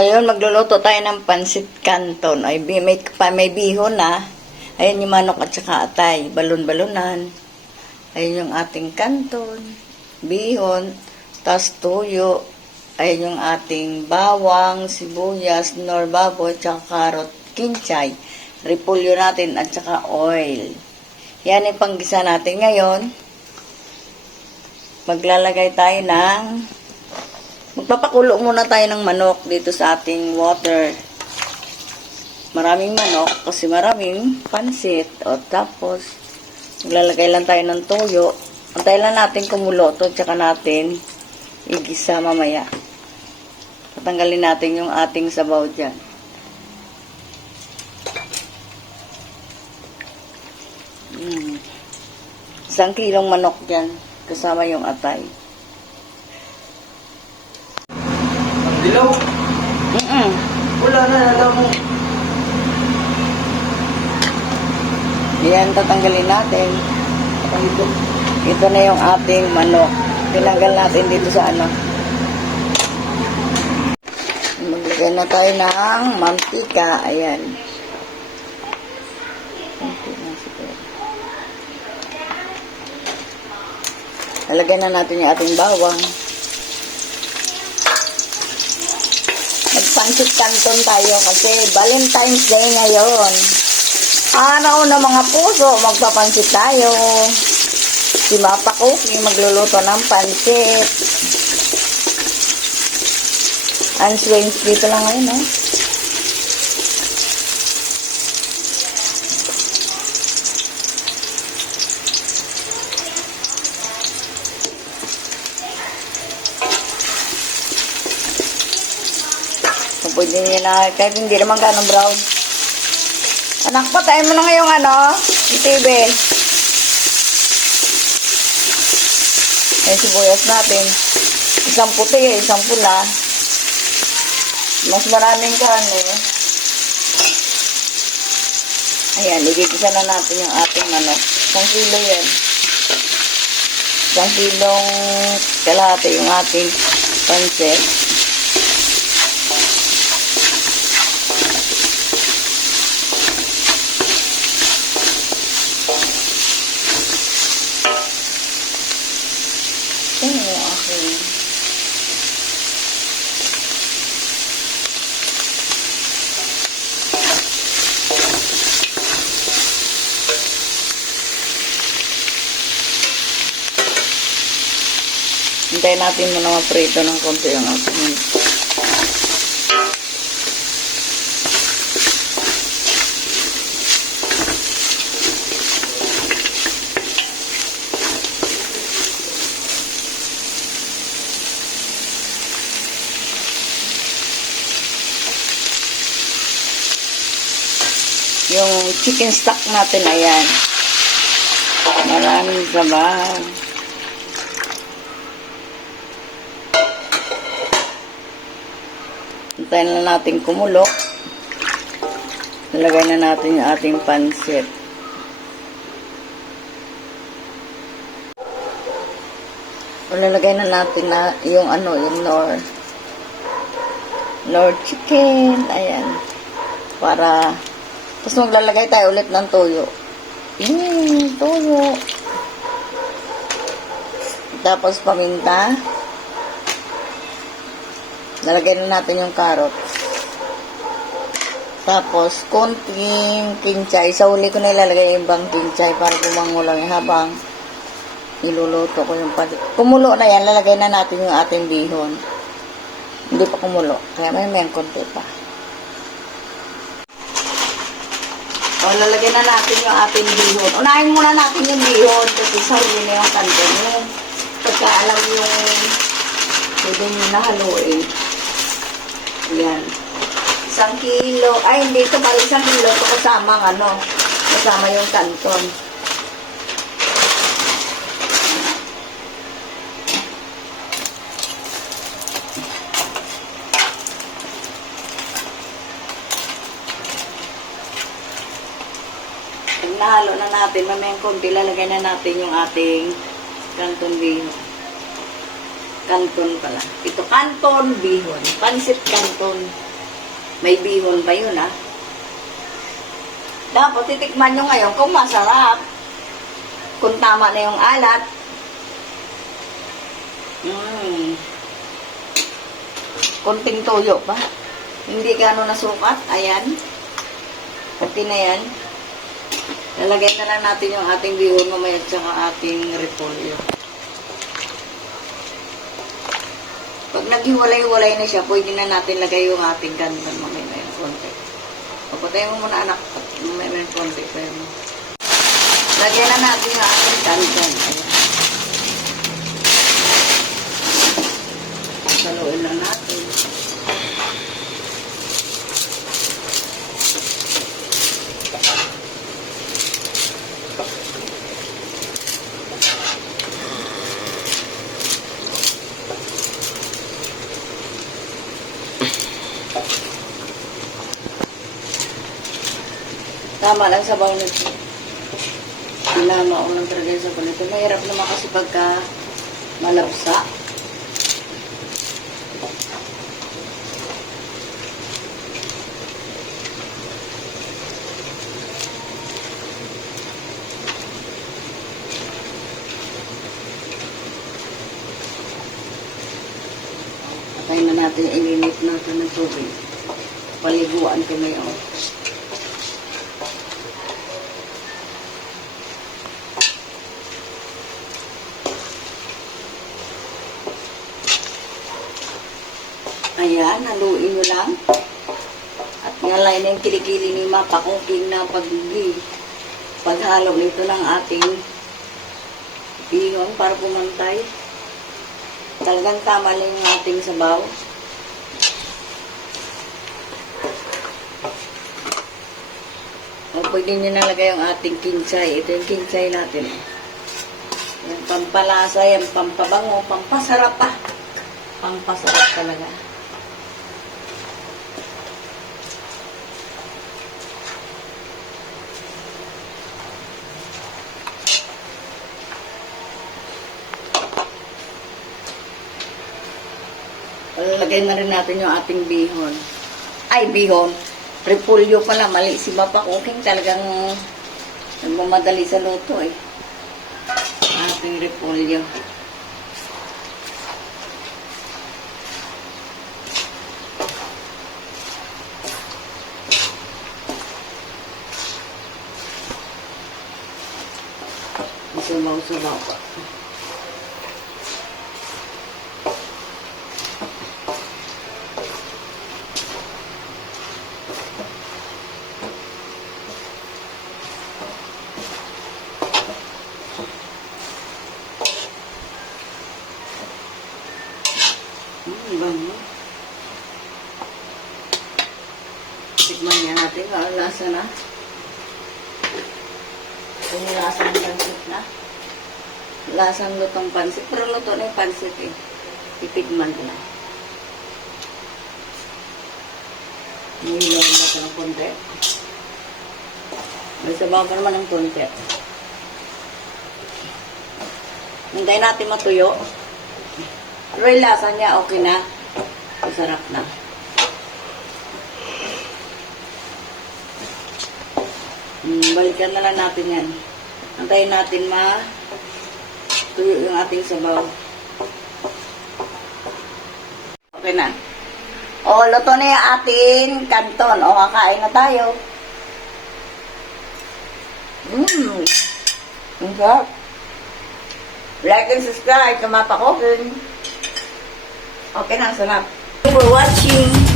ngayon, magluluto tayo ng pansit canton. Ay, may bihon na. Ayan yung manok at saka atay. Balon-balonan. Ayan yung ating canton. Bihon. Tas tuyo. Ayan yung ating bawang, sibuyas, nor baboy, at saka karot, kinchay. Repolyo natin at saka oil. Yan yung panggisa natin ngayon. Maglalagay tayo ng magpapakulo muna tayo ng manok dito sa ating water. Maraming manok kasi maraming pansit. O tapos, maglalagay lang tayo ng toyo. Antayin lang natin kumulo to, tsaka natin igisa mamaya. Tatanggalin natin yung ating sabaw dyan. Isang kilong manok dyan, kasama yung atay. Dilaw? Wala na, alam mo. Yan, tatanggalin natin. Ito na yung ating manok. Tinanggal natin dito sa ano. Maglagay na tayo ng mantika. Ayan. Lalagyan na natin yung ating bawang. Nagpansit canton tayo kasi Valentine's Day ngayon. Araw na mga puso, magpapansit tayo. Si Mapa Cookie magluluto ng pansit. Ang swings dito lang ngayon, eh. Pwede nyo na, kahit hindi naman ganong brown. Anak, patayin mo na ngayong ano, yung TV. Ayan, sibuyas natin. Isang puti, isang pula. Mas maraming karne. Ayan, igigisa na natin yung ating manok. 1 kilo yan. 1 kilong kalahati yung ating pansit. Hintayin natin muna maprito ng konti yung ating yung chicken stock natin. Ayan, maraming sabaw. Hintayin na natin kumulo. Nalagay na natin yung ating pansit. Nalagay na natin na yung ano, yung nor chicken. Ayan. Para tapos maglalagay tayo ulit ng toyo. Toyo. Tapos paminta. Nalagay na natin yung carrot. Tapos, konting kinchay. Sa uli ko na ilalagay yung ibang kinchay para gumango lang habang niluluto ko yung pansit. Kumulo na yan, lalagay na natin yung ating bihon. Hindi pa kumulo. Kaya may konti pa. O, lalagay na natin yung ating bihon. Unahin muna natin yung bihon kasi sa uli na yung canton. Yung pagka alam yung pwede nyo nahaluin. Yan. 1 kilo. Ay, hindi ito pala 1 kilo. Ito kasama kasama yung canton. Pag nahalo na natin, mamayang konti, lalagay na natin yung ating canton bihon. Canton pala. Ito, canton bihon. Pansit canton. May bihon pa yun, ah. Dapat titikman nyo ngayon kung masarap. Kung tama na yung alat. Konting toyo pa. Hindi gano'n nasukat. Ayan. Okay na yan. Lalagay na lang natin yung ating bihon mamaya at saka ating repolyo. Pag naghiwalay-walay na siya, pwede na natin lagay yung ating kanton mamaya na yung konti. Papatay mo muna anak. Mamaya na yung konti pa yun. Lagyan na natin yung ating kanton. Ayan. Saluin lang natin. Tama lang sa sabaw nito. Tinama ko lang talaga yung sabaw nito. Mahirap naman kasi pagka malabsa. Patayin na natin yung ininit natin ng tubig. Paliguan ko na yun. Ayan, haluin nyo lang. At ngalay na yung kilikili ni mapakuking na paghalo nito ng ating bihon para pumantay. Talagang tama lang yung ating sabaw. O pwede nyo nalagay yung ating kinsay. Ito yung kinsay natin. Yung pampalasa, yung pampabango, pampasarap pa. Pampasarap talaga. Lagay na rin natin yung ating bihon. Ay, bihon. Repolyo pala. Mali si Papa Cooking. Talagang nagmamadali sa luto eh. Ating repolyo. Sumaw-sumaw pa. Bango. Tikman niya natin ang lasa na. Kung lasa ng pansit na. Lasang lutong pansit. Pero luto na yung pansit eh. Titikman ko na. Nilaw na ito ng konti. May sabaw pa naman ng konti. Hintayin natin matuyo. Pero yung lasa niya, okay na. Masarap na. Balikan na lang natin yan. Antayin natin tuyo yung ating sabaw. Okay na. O, luto na yung ating kanton. O, kakain na tayo. Ang sarap. Like and subscribe to Mapa Cooking. Okay na, sarap. Thank you for watching.